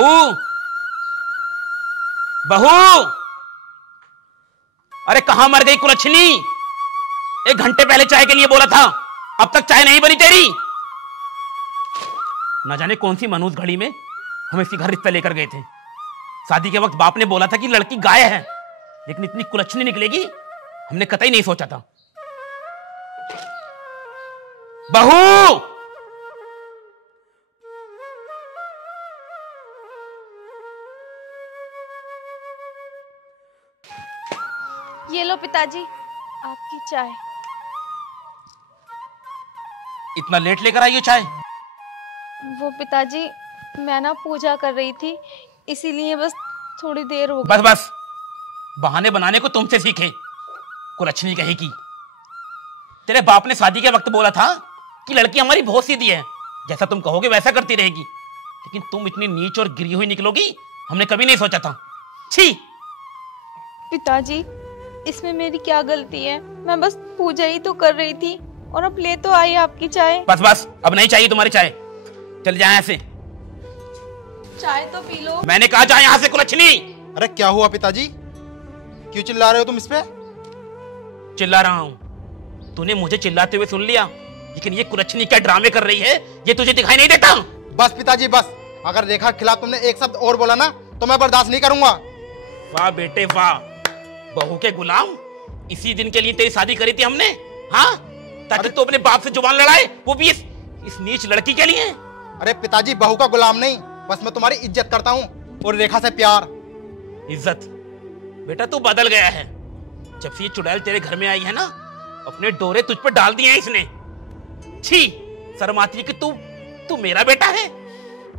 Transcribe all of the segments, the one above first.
बहू, बहू, अरे कहां मर गई कुलच्छनी? 1 घंटे पहले चाय के लिए बोला था, अब तक चाय नहीं बनी तेरी। ना जाने कौन सी मनहूस घड़ी में हम इसी घर रिश्ता लेकर गए थे। शादी के वक्त बाप ने बोला था कि लड़की गाय है, लेकिन इतनी कुलच्छनी निकलेगी हमने कतई नहीं सोचा था। बहू, ये लो पिताजी आपकी चाय। इतना लेट लेकर आई हो चाय? वो पिताजी मैं ना पूजा कर रही थी, इसीलिए बस थोड़ी देर हो गई। बस बस, बहाने बनाने को तुमसे सीखे कुलच्छनी कही की। तेरे बाप ने शादी के वक्त बोला था कि लड़की हमारी बहुत सीधी है, जैसा तुम कहोगे वैसा करती रहेगी, लेकिन तुम इतनी नीच और गिरी हुई निकलोगी हमने कभी नहीं सोचा था। छी! पिताजी इसमें मेरी क्या गलती है? मैं बस पूजा ही तो कर रही थी और अब ले तो आई आपकी चाय। बस बस, अब नहीं चाहिए तुम्हारी चाय, चल जाए यहाँ से। चाय तो पी लो। मैंने कहा जाए यहाँ से कुलच्छनी। अरे क्या हुआ पिताजी, क्यों चिल्ला रहे हो तुम इस पे? चिल्ला रहा हूँ, तूने मुझे चिल्लाते हुए सुन लिया, लेकिन ये कुलच्छनी क्या ड्रामे कर रही है ये तुझे दिखाई नहीं देता? बस पिताजी बस, अगर रेखा के खिलाफ तुमने एक शब्द और बोला ना तो मैं बर्दाश्त नहीं करूंगा। वाह बेटे वाह, बहू के गुलाम। इसी दिन के लिए तेरी शादी करी थी हमने, हाँ? ताकि तू अपने बाप से जुबान लड़ाए, वो भी इस नीच लड़की के लिए। अरे पिताजी बहू का गुलाम नहीं, बस मैं तुम्हारी इज्जत करता हूँ और रेखा से प्यार। इज्जत? बेटा तू बदल गया है, जब से ये चुड़ैल तेरे घर में आई है ना, अपने डोरे तुझ पर डाल दिए हैं इसने। छी, शर्म आती है कि तू मेरा बेटा है।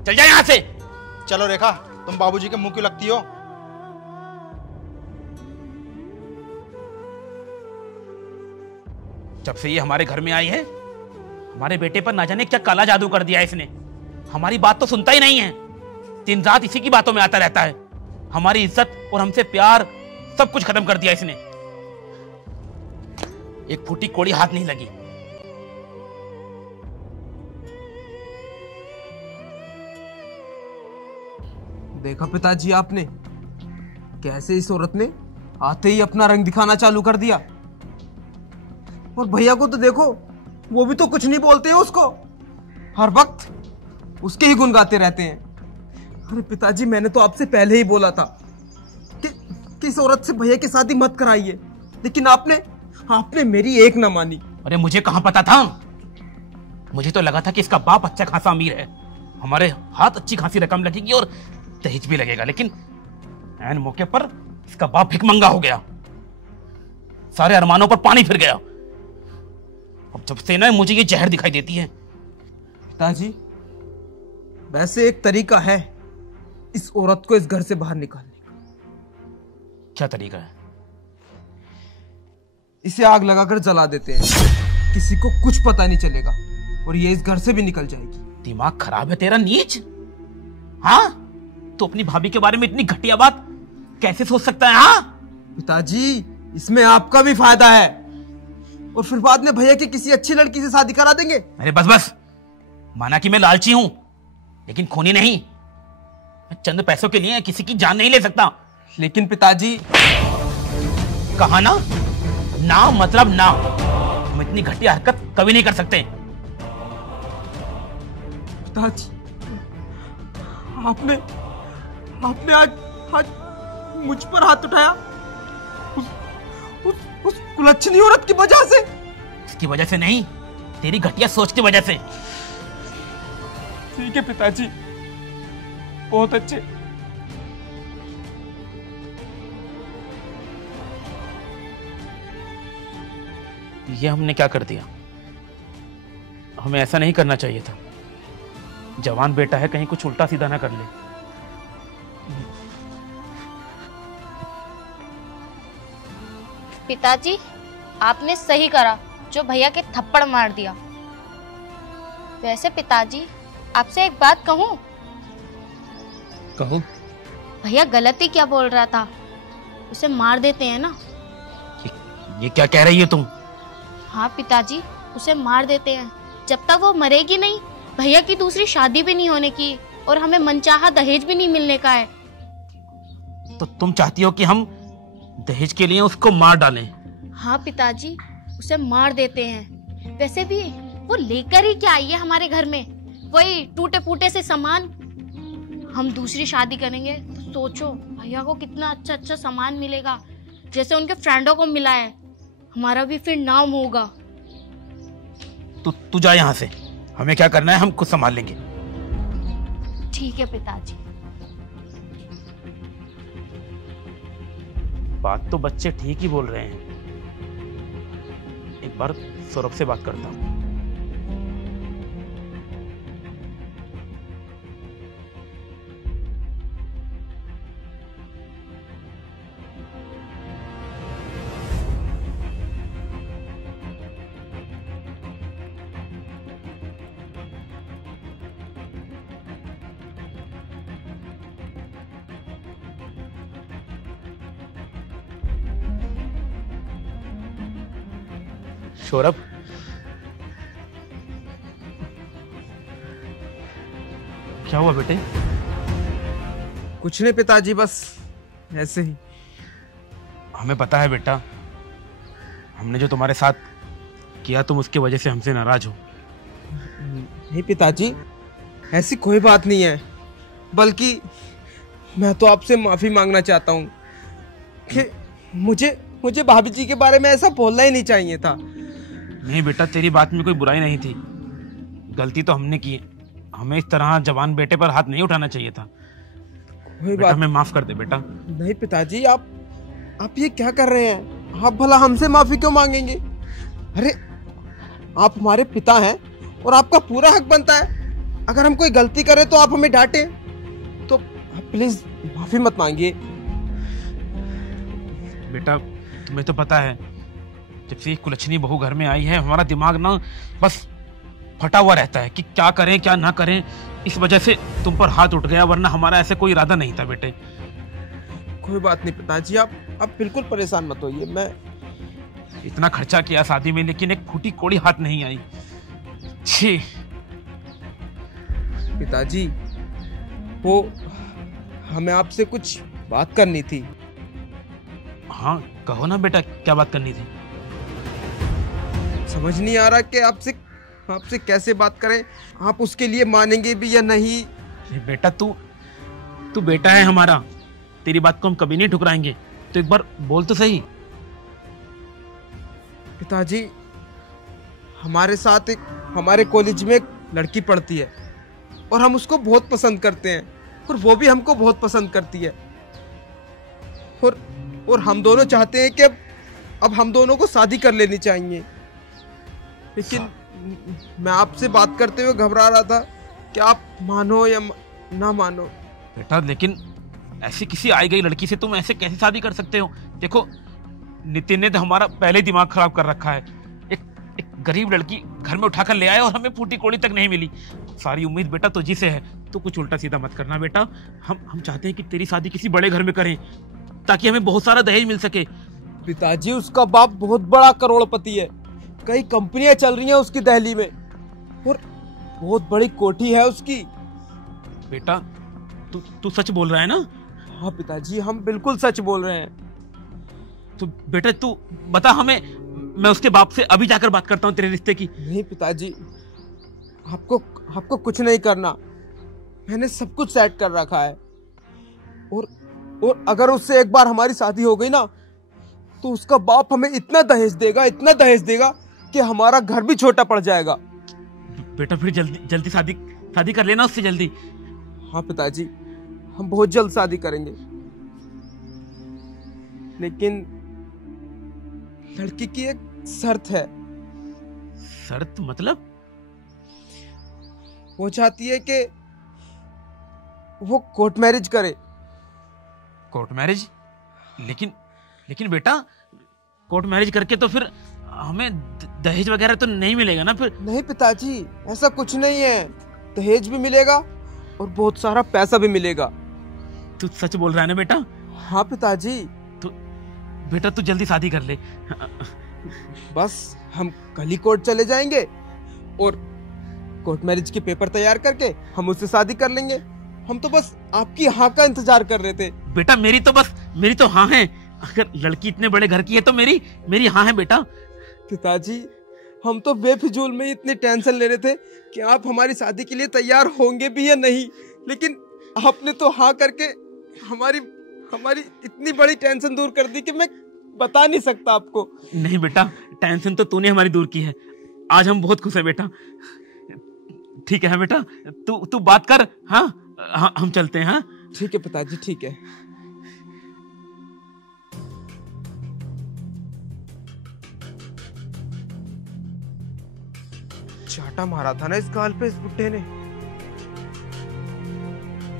चल जा यहाँ से। चलो रेखा, तुम बाबूजी के मुंह क्यों लगती हो? जब से ये हमारे घर में आई है, हमारे बेटे पर ना जाने क्या काला जादू कर दिया इसने। हमारी बात तो सुनता ही नहीं है, दिन रात इसी की बातों में आता रहता है। हमारी इज्जत और हमसे प्यार सब कुछ खत्म कर दिया इसने। एक फूटी कोड़ी हाथ नहीं लगी। देखा पिताजी आपने कैसे इस औरत ने आते ही अपना रंग दिखाना चालू कर दिया। और भैया को तो देखो, वो भी तो कुछ नहीं बोलते हैं उसको, हर वक्त उसके ही गुण गाते रहते हैं। अरे पिताजी मैंने तो आपसे पहले ही बोला था कि इस औरत से भैया की शादी मत कराइए, लेकिन आपने मेरी एक ना मानी। अरे मुझे कहां पता था, मुझे तो लगा था कि इसका बाप अच्छा खासा अमीर है, हमारे हाथ अच्छी खासी रकम लगेगी और दहेज भी लगेगा, लेकिन ऐन मौके पर इसका बाप भिखमंगा हो गया। सारे अरमानों पर पानी फिर गया। अब जब से ना मुझे ये जहर दिखाई देती है। पिताजी वैसे एक तरीका है इस औरत को इस घर से बाहर निकालने का। क्या तरीका है? इसे आग लगाकर जला देते हैं, किसी को कुछ पता नहीं चलेगा और ये इस घर से भी निकल जाएगी। दिमाग खराब है तेरा नीच? हाँ, तो अपनी भाभी के बारे में इतनी घटिया बात कैसे सोच सकता है? हाँ पिताजी इसमें आपका भी फायदा है, और फिर बाद में भैया की किसी अच्छी लड़की से शादी करा देंगे। अरे बस बस, माना कि मैं लालची हूं, लेकिन खूनी नहीं। मैं चंद पैसों के लिए किसी की जान नहीं ले सकता। लेकिन पिताजी, कहा ना, ना मतलब ना। हम इतनी घटिया हरकत कभी नहीं कर सकते। पिताजी आपने आज मुझ पर हाथ उठाया उस कुलच्छनी औरत की वजह से। इसकी वजह से नहीं, तेरी घटिया सोच की वजह से। ठीक है पिताजी, बहुत अच्छे। ये हमने क्या कर दिया? हमें ऐसा नहीं करना चाहिए था। जवान बेटा है, कहीं कुछ उल्टा सीधा ना कर ले। पिताजी आपने सही करा जो भैया के थप्पड़ मार दिया। वैसे पिताजी आपसे एक बात कहूं? कहो। भैया गलती क्या बोल रहा था, उसे मार देते हैं ना। ये क्या कह रही है तुम? हाँ पिताजी, उसे मार देते हैं। जब तक वो मरेगी नहीं, भैया की दूसरी शादी भी नहीं होने की। और हमें मनचाहा दहेज भी नहीं मिलने का है। तो तुम चाहती हो कि हम दहेज के लिए उसको मार डालें? हाँ पिताजी, उसे मार देते हैं। वैसे भी वो लेकर ही क्या आई है हमारे घर में? वही टूटे फूटे से सामान। हम दूसरी शादी करेंगे तो सोचो भैया को कितना अच्छा अच्छा सामान मिलेगा, जैसे उनके फ्रेंडों को मिला है। हमारा भी फिर नाम होगा। तू जा यहाँ से, हमें क्या करना है हम खुद संभाल लेंगे। ठीक है पिताजी। बात तो बच्चे ठीक ही बोल रहे हैं। एक बार सौरभ से बात करता हूँ। सौरभ, क्या हुआ बेटे? कुछ नहीं पिताजी, बस ऐसे ही। हमें पता है बेटा, हमने जो तुम्हारे साथ किया तुम उसकी वजह से हमसे नाराज हो। नहीं पिताजी, ऐसी कोई बात नहीं है, बल्कि मैं तो आपसे माफी मांगना चाहता हूँ कि मुझे भाभी जी के बारे में ऐसा बोलना ही नहीं चाहिए था। नहीं बेटा, तेरी बात में कोई बुराई नहीं थी, गलती तो हमने की। हमें इस तरह जवान बेटे पर हाथ नहीं उठाना चाहिए था। कोई बात हमें माफ कर दे बेटा। नहीं पिताजी, आप ये क्या कर रहे हैं? आप भला हमसे माफी क्यों मांगेंगे? अरे आप हमारे पिता हैं और आपका पूरा हक बनता है, अगर हम कोई गलती करें तो आप हमें डांटे, तो आप प्लीज माफी मत मांगिए। बेटा तुम्हें तो पता है, जब से कुलच्छनी बहू घर में आई है हमारा दिमाग ना बस फटा हुआ रहता है कि क्या करें क्या ना करें। इस वजह से तुम पर हाथ उठ गया, वरना हमारा ऐसे कोई इरादा नहीं था बेटे। कोई बात नहीं पिताजी, आप बिल्कुल परेशान मत होइए। मैं इतना खर्चा किया शादी में, लेकिन एक फूटी कोड़ी हाथ नहीं आई। छी पिताजी, वो हमें आपसे कुछ बात करनी थी। हाँ कहो ना बेटा, क्या बात करनी थी? समझ नहीं आ रहा कि आपसे कैसे बात करें। आप उसके लिए मानेंगे भी या नहीं? बेटा तू बेटा है हमारा, तेरी बात को हम कभी नहीं ठुकराएंगे, तो एक बार बोल तो सही। पिताजी, हमारे साथ हमारे कॉलेज में एक लड़की पढ़ती है और हम उसको बहुत पसंद करते हैं और वो भी हमको बहुत पसंद करती है, और हम दोनों चाहते हैं कि अब हम दोनों को शादी कर लेनी चाहिए। लेकिन मैं आपसे बात करते हुए घबरा रहा था कि आप मानो या ना मानो। बेटा लेकिन ऐसी किसी आई गई लड़की से तुम ऐसे कैसे शादी कर सकते हो? देखो नितिन ने तो हमारा पहले दिमाग खराब कर रखा है। एक गरीब लड़की घर में उठाकर ले आए और हमें फूटी कोड़ी तक नहीं मिली। सारी उम्मीद बेटा तुझी से है, तो कुछ उल्टा सीधा मत करना बेटा। हम चाहते हैं कि तेरी शादी किसी बड़े घर में करें, ताकि हमें बहुत सारा दहेज मिल सके। पिताजी, उसका बाप बहुत बड़ा करोड़पति है, कई कंपनियां चल रही हैं उसकी दिल्ली में, और बहुत बड़ी कोठी है उसकी। बेटा तू सच बोल रहा है ना? हाँ पिताजी, हम बिल्कुल सच बोल रहे हैं। तो बेटा तू बता हमें, मैं उसके बाप से अभी जाकर बात करता हूँ तेरे रिश्ते की। नहीं पिताजी, आपको कुछ नहीं करना, मैंने सब कुछ सेट कर रखा है। और अगर उससे एक बार हमारी शादी हो गई ना, तो उसका बाप हमें इतना दहेज देगा कि हमारा घर भी छोटा पड़ जाएगा। बेटा फिर जल्दी शादी कर लेना उससे जल्दी। हाँ पिताजी, हम बहुत जल्द शादी करेंगे, लेकिन लड़की की एक शर्त है। शर्त मतलब? वो चाहती है कि वो कोर्ट मैरिज करे। Court marriage? लेकिन बेटा कोर्ट मैरिज करके तो फिर हमें दहेज वगैरह तो नहीं मिलेगा ना फिर? नहीं पिताजी, ऐसा कुछ नहीं है, दहेज भी मिलेगा और बहुत सारा पैसा भी मिलेगा। तू सच बोल रहा है ना बेटा? हाँ पिताजी। तो बेटा तू जल्दी शादी कर ले। बस हम कल ही कोर्ट चले जाएंगे और कोर्ट मैरिज के पेपर तैयार करके हम उससे शादी कर लेंगे। हम तो बस आपकी हाँ का इंतजार कर रहे थे। बेटा मेरी तो हाँ है। अगर लड़की इतने बड़े घर की है तो मेरी हाँ है बेटा। पिताजी, हम तो बेफिजूल में इतनी टेंशन ले रहे थे कि आप हमारी शादी के लिए तैयार होंगे भी या नहीं, लेकिन आपने तो हाँ करके हमारी इतनी बड़ी टेंशन दूर कर दी कि मैं बता नहीं सकता आपको। नहीं बेटा, टेंशन तो तूने हमारी दूर की है। आज हम बहुत खुश हैं बेटा। ठीक है बेटा, तू बात कर। हाँ, हम चलते हैं। हाँ ठीक है पिताजी, ठीक है। चाटा मारा था ना इस गाल पे इस बुड्ढे ने।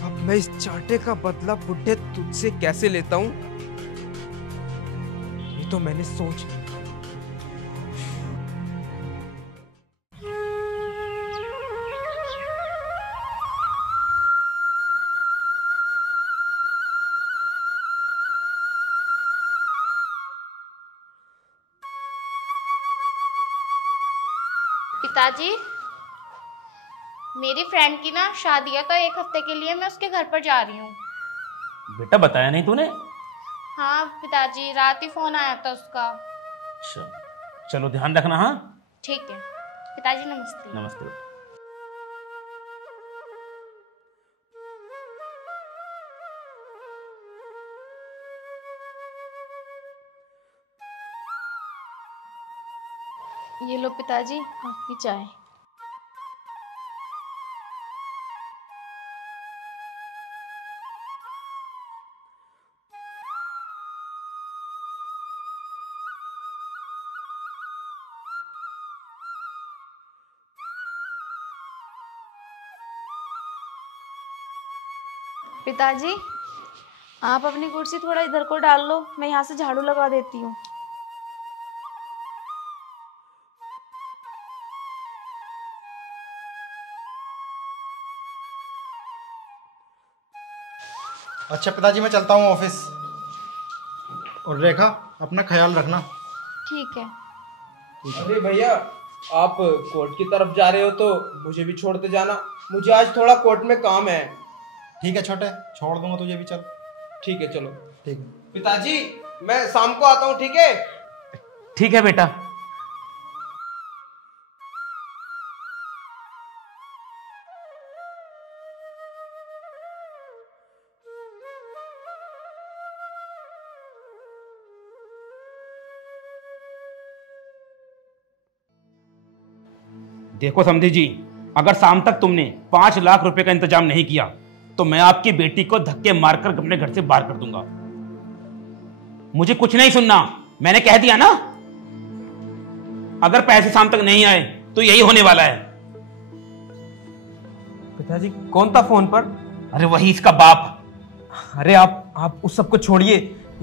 अब मैं इस चाटे का बदला बुड्ढे तुझसे कैसे लेता हूं, ये तो मैंने सोच लिया। पिताजी, मेरी फ्रेंड की ना शादी है, तो 1 हफ्ते के लिए मैं उसके घर पर जा रही हूँ। बेटा बताया नहीं तूने? हाँ पिताजी, रात ही फोन आया था उसका। चलो ध्यान रखना। हाँ ठीक है पिताजी, नमस्ते। नमस्ते बेटा। ये लो पिताजी, आपकी चाय। पिताजी, आप अपनी कुर्सी थोड़ा इधर को डाल लो, मैं यहाँ से झाड़ू लगा देती हूँ। अच्छा पिताजी, मैं चलता हूँ ऑफिस। और रेखा, अपना ख्याल रखना। ठीक है। अरे भैया, आप कोर्ट की तरफ जा रहे हो तो मुझे भी छोड़ते जाना, मुझे आज थोड़ा कोर्ट में काम है। ठीक है छोटे, छोड़ दूंगा तुझे भी। चल ठीक है, चलो। ठीक है पिताजी, मैं शाम को आता हूँ, ठीक है? ठीक है बेटा। देखो समधी जी, अगर शाम तक तुमने 5 लाख रुपए का इंतजाम नहीं किया तो मैं आपकी बेटी को धक्के मारकर अपने घर से बाहर कर दूंगा। मुझे कुछ नहीं सुनना, मैंने कह दिया ना। अगर पैसे शाम तक नहीं आए तो यही होने वाला है। पिताजी, कौन था फोन पर? अरे वही इसका बाप। अरे आप उस सब को छोड़िए,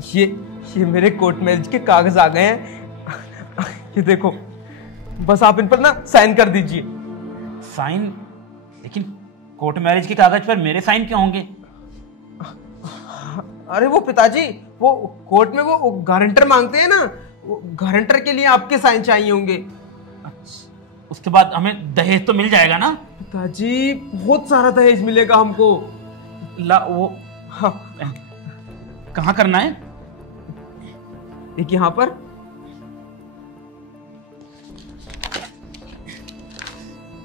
ये मेरे कोर्ट मैरिज के कागज आ गए हैं। ये देखो, बस आप इन पर ना साइन कर दीजिए। साइन? लेकिन कोर्ट मैरिज के कागज पर मेरे साइन क्यों होंगे? अरे वो पिताजी, वो कोर्ट में वो गारंटर मांगते हैं ना, वो गारंटर के लिए आपके साइन चाहिए होंगे। अच्छा, उसके बाद हमें दहेज तो मिल जाएगा ना? पिताजी, बहुत सारा दहेज मिलेगा हमको। वो हाँ, कहाँ करना है? एक यहाँ पर,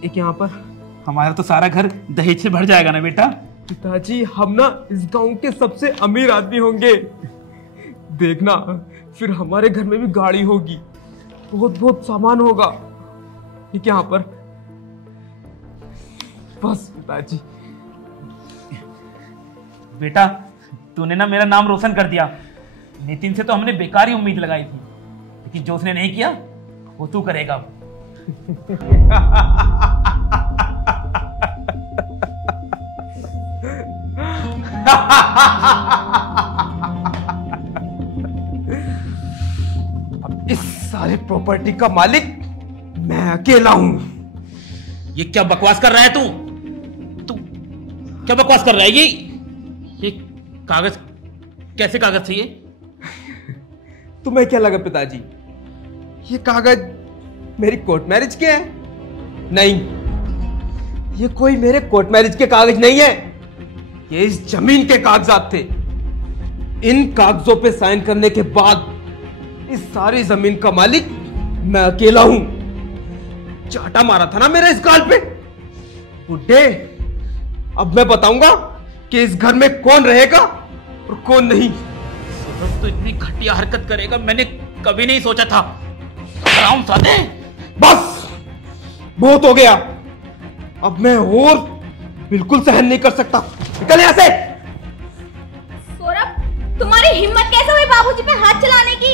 एक यहाँ पर। हमारा तो सारा घर दहेज से भर जाएगा ना बेटा? पिताजी, हम ना इस गांव के सबसे अमीर आदमी होंगे। देखना, फिर हमारे घर में भी गाड़ी होगी, बहुत बहुत सामान होगा। ठीक, यहाँ पर बस। पिताजी बेटा, तूने ना मेरा नाम रोशन कर दिया। नितिन से तो हमने बेकार ही उम्मीद लगाई थी, लेकिन जो उसने नहीं किया वो तू करेगा। अब इस सारे प्रॉपर्टी का मालिक मैं अकेला हूं। ये क्या बकवास कर रहा है तू क्या बकवास कर रहा है? ये कागज, कैसे कागज थे ये? तुम्हें क्या लगा पिताजी, ये कागज मेरी कोर्ट मैरिज के हैं? नहीं, ये कोई मेरे कोर्ट मैरिज के कागज नहीं है। ये इस जमीन के कागजात थे। इन कागजों पे साइन करने के बाद इस सारी जमीन का मालिक मैं अकेला हूं। चाटा मारा था ना मेरे इस गाल पे बुड्ढे। अब मैं बताऊंगा कि इस घर में कौन रहेगा और कौन नहीं। सौरभ तो इतनी घटिया हरकत करेगा मैंने कभी नहीं सोचा था। हरामजादे। बस बहुत हो गया। अब मैं और बिल्कुल सहन नहीं कर सकता। निकल यहां से। सौरभ, तुम्हारी हिम्मत कैसे हुई बाबूजी पे हाथ चलाने की?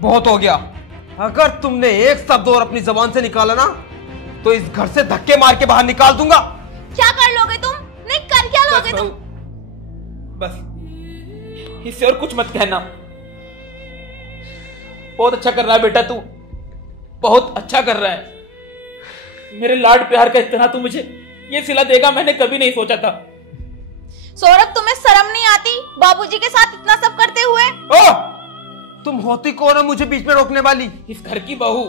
बहुत हो गया। अगर तुमने एक शब्द और अपनी जबान से निकाला ना तो इस घर से धक्के मार के बाहर निकाल दूंगा। क्या कर लोगे तुम? नहीं, कर क्या लोगे तुम? बस इससे और कुछ मत कहना। बहुत अच्छा कर रहा है बेटा तू, बहुत अच्छा कर रहा है। मेरे लाड प्यार का इतना तू मुझे ये सिला देगा मैंने कभी नहीं सोचा था। सौरभ, तुम्हें शर्म नहीं आती बाबूजी के साथ इतना सब करते हुए? तुम होती कौन है मुझे बीच में रोकने वाली? इस घर की बहू।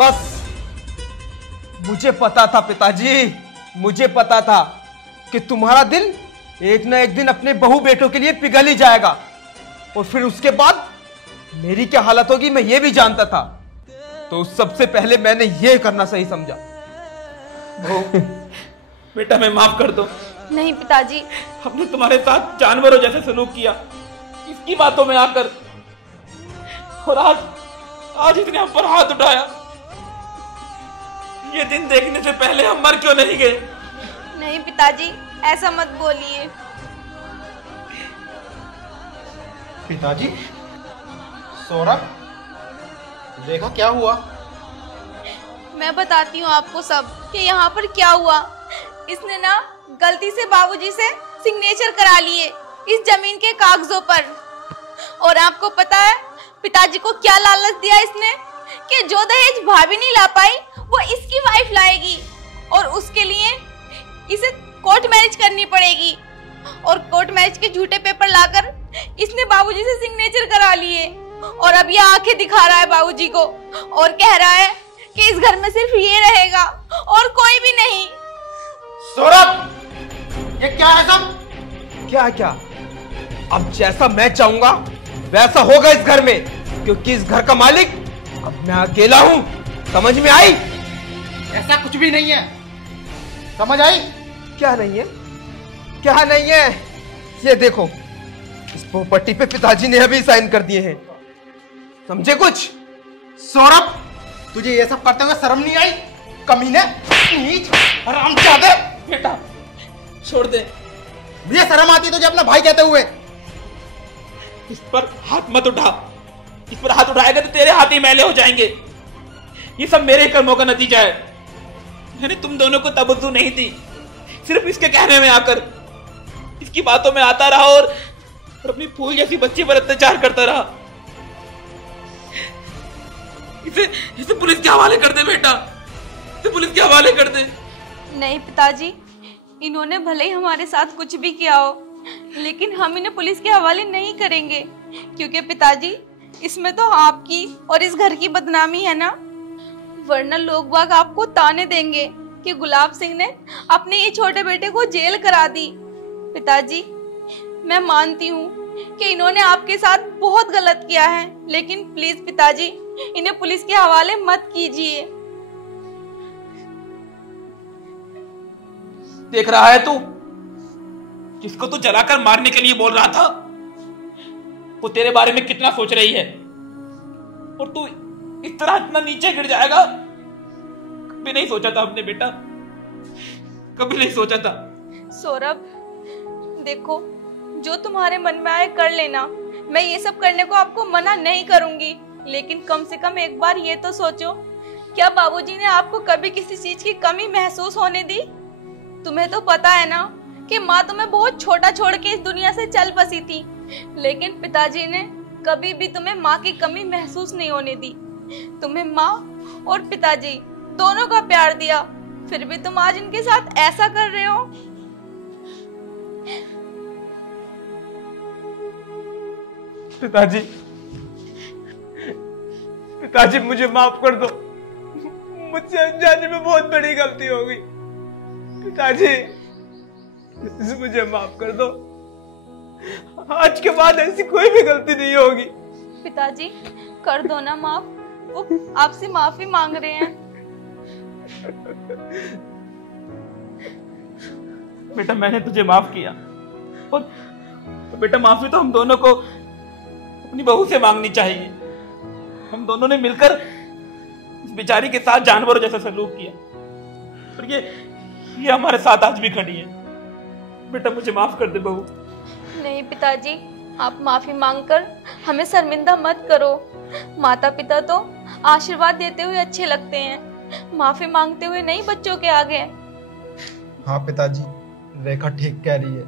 बस मुझे पता था पिताजी, मुझे पता था कि तुम्हारा दिल एक ना एक दिन अपने बहू बेटों के लिए पिघल ही जाएगा और फिर उसके बाद मेरी क्या हालत होगी मैं ये भी जानता था। तो सबसे पहले मैंने ये करना सही समझा। बहू बेटा मैं माफ कर दो। नहीं पिताजी, हमने तुम्हारे साथ जानवरों जैसे सलूक किया इसकी बातों में आकर, और आज इसने हम पर हाथ उठाया। ये दिन देखने से पहले हम मर क्यों नहीं गए? नहीं पिताजी, ऐसा मत बोलिए। पिताजी, सौरभ, देखा क्या हुआ? मैं बताती हूँ आपको सब कि यहाँ पर क्या हुआ। इसने ना गलती से बाबूजी से सिग्नेचर करा लिए इस जमीन के कागजों पर। और आपको पता है पिताजी को क्या लालच दिया इसने कि जो दहेज भाभी नहीं ला पाई वो इसकी वाइफ लाएगी और उसके लिए इसे कोर्ट मैरिज करनी पड़ेगी। और कोर्ट मैरिज के झूठे पेपर लाकर इसने बाबूजी से सिग्नेचर करा लिए और अब ये आंखें दिखा रहा है बाबूजी को और कह रहा है कि इस घर में सिर्फ ये रहेगा और कोई भी नहीं। सौरभ, ये क्या है सब? क्या? अब जैसा मैं चाहूंगा वैसा होगा इस घर में, क्योंकि इस घर का मालिक अब मैं अकेला हूं। समझ में आई? ऐसा कुछ भी नहीं है, समझ आई? क्या नहीं है? क्या नहीं है? ये देखो, इस प्रॉपर्टी पे पिताजी ने अभी साइन कर दिए हैं। समझे कुछ? सौरभ, तुझे ये सब करते हुए शर्म नहीं आई? कमीने, नीच, हरामजादे। बेटा छोड़ दे। मुझे शर्म आती तुझे अपना भाई कहते हुए। इस पर हाथ मत उठा। इस पर हाथ उठाएगा तो तेरे हाथ ही मैले हो जाएंगे। ये सब मेरे कर्मों का नतीजा है। मैंने तुम दोनों को तवज्जो नहीं दी, सिर्फ इसके कहने में आकर इसकी बातों में आता रहा और अपनी फूल जैसी बच्ची पर अत्याचार करता रहा। इसे पुलिस के हवाले कर दे बेटा, इसे पुलिस के हवाले कर दे। नहीं पिताजी, इन्होंने भले ही हमारे साथ कुछ भी किया हो लेकिन हम इन्हें पुलिस के हवाले नहीं करेंगे, क्योंकि पिताजी इसमें तो आपकी और इस घर की बदनामी है ना। वरना लोग बाग आपको ताने देंगे कि गुलाब सिंह ने अपने ये छोटे बेटे को जेल करा दी। पिताजी, मैं मानती हूँ कि इन्होंने आपके साथ बहुत गलत किया है, लेकिन प्लीज पिताजी इन्हें पुलिस के हवाले मत कीजिए। देख रहा है तू, जिसको तू जलाकर मारने के लिए बोल रहा था वो तेरे बारे में कितना सोच रही है, और तू इस तरह इतना नीचे गिर जाएगा कभी नहीं सोचा था हमने बेटा, कभी नहीं सोचा था। सौरभ देखो, जो तुम्हारे मन में आए कर लेना, मैं ये सब करने को आपको मना नहीं करूंगी, लेकिन कम से कम एक बार ये तो सोचो, क्या बाबूजी ने आपको कभी किसी चीज की कमी महसूस होने दी? तुम्हें तो पता है ना कि माँ तुम्हें बहुत छोटा छोड़ के इस दुनिया से चल बसी थी, लेकिन पिताजी ने कभी भी तुम्हें माँ की कमी महसूस नहीं होने दी। तुम्हें माँ और पिताजी दोनों का प्यार दिया, फिर भी तुम आज इनके साथ ऐसा कर रहे हो। पिताजी, पिताजी मुझे माफ कर दो, मुझसे अनजाने में बहुत बड़ी गलती हो गई। पिताजी, मुझे माफ कर दो, आज के बाद ऐसी कोई भी गलती नहीं होगी। पिताजी कर दो ना माफ, वो आपसे माफी मांग रहे हैं। बेटा मैंने तुझे माफ किया, और तो बेटा माफी तो हम दोनों को अपनी बहू से मांगनी चाहिए। हम दोनों ने मिलकर इस बेचारी के साथ जानवरों जैसा सलूक किया, और ये हमारे साथ आज भी खड़ी है। बेटा मुझे माफ कर दे बहू। नहीं पिताजी, आप माफी मांगकर हमें शर्मिंदा मत करो। माता पिता तो आशीर्वाद देते हुए अच्छे लगते हैं, माफी मांगते हुए नहीं बच्चों के आगे। हाँ पिताजी, रेखा ठीक कह रही है।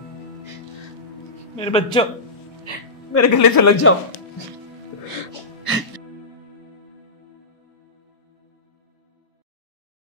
मेरे बच्चों, मेरे गले से लग जाओ।